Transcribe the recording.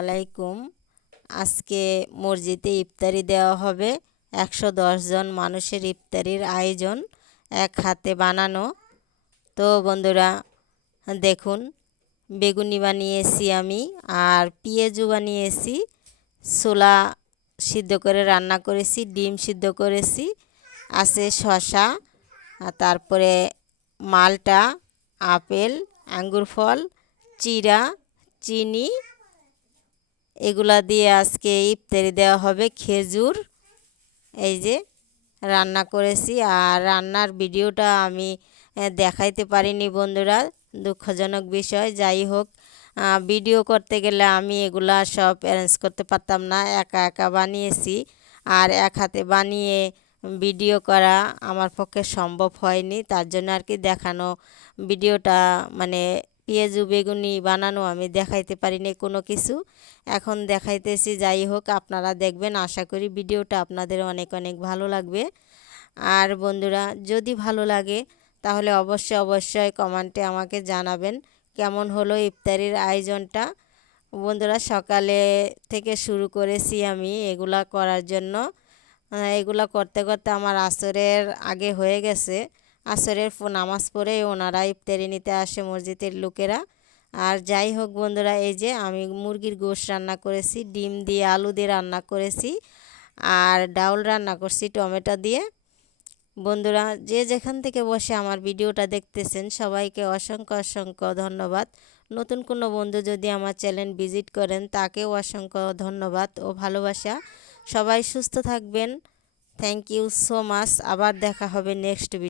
আলাইকুম। আজকে মসজিদে ইফতারি দেওয়া হবে। 110 জন মানুষের ইফতারির আয়োজন, এক হাতে বানানো। তো বন্ধুরা দেখুন, বেগুনি বানিয়েছি আমি, আর পেঁয়াজু বানিয়েছি, ছোলা সিদ্ধ করে রান্না করেছি, ডিম সিদ্ধ করেছি, আছে শসা, তারপরে মালটা, আপেল, আঙ্গুর ফল, চিড়া, চিনি, এগুলা দিয়ে আজকে ইফতারি দেওয়া হবে। খেজুর এই যে রান্না করেছি, আর রান্নার ভিডিওটা আমি দেখাইতে পারিনি বন্ধুরা, দুঃখজনক বিষয়। যাই হোক, ভিডিও করতে গেলে আমি এগুলা সব অ্যারেঞ্জ করতে পারতাম না, একা একা বানিয়েছি। আর এক হাতে বানিয়ে ভিডিও করা আমার পক্ষে সম্ভব হয়নি, তার জন্য আর কি দেখানো ভিডিওটা মানে পেঁয়াজু বেগুনি বানানো আমি দেখাইতে পারিনি কোনো কিছু, এখন দেখাইতেছি। যাই হোক, আপনারা দেখবেন, আশা করি ভিডিওটা আপনাদের অনেক অনেক ভালো লাগবে। আর বন্ধুরা যদি ভালো লাগে তাহলে অবশ্যই কমেন্টে আমাকে জানাবেন কেমন হলো ইফতারির আয়োজনটা। বন্ধুরা সকালে থেকে শুরু করেছি আমি এগুলা করার জন্য। এগুলা করতে করতে আমার আসরের আগে হয়ে গেছে। আসরের নামাজ পড়ে ওনারা ইফতারি নিতে আসে মসজিদের লোকেরা। আর যাই হোক বন্ধুরা, এই যে আমি মুরগির গোশত রান্না করেছি, ডিম দিয়ে আলু দিয়ে রান্না করেছি, আর ডাউল রান্না করছি টমেটো দিয়ে। বন্ধুরা যে যেখান থেকে বসে আমার ভিডিওটা দেখতেছেন সবাইকে অসংখ্য ধন্যবাদ। নতুন কোনো বন্ধু যদি আমার চ্যানেল ভিজিট করেন তাকেও অসংখ্য ধন্যবাদ ও ভালোবাসা। সবাই সুস্থ থাকবেন। Thank you so much. আবার দেখা হবে নেক্সট ভিডিও।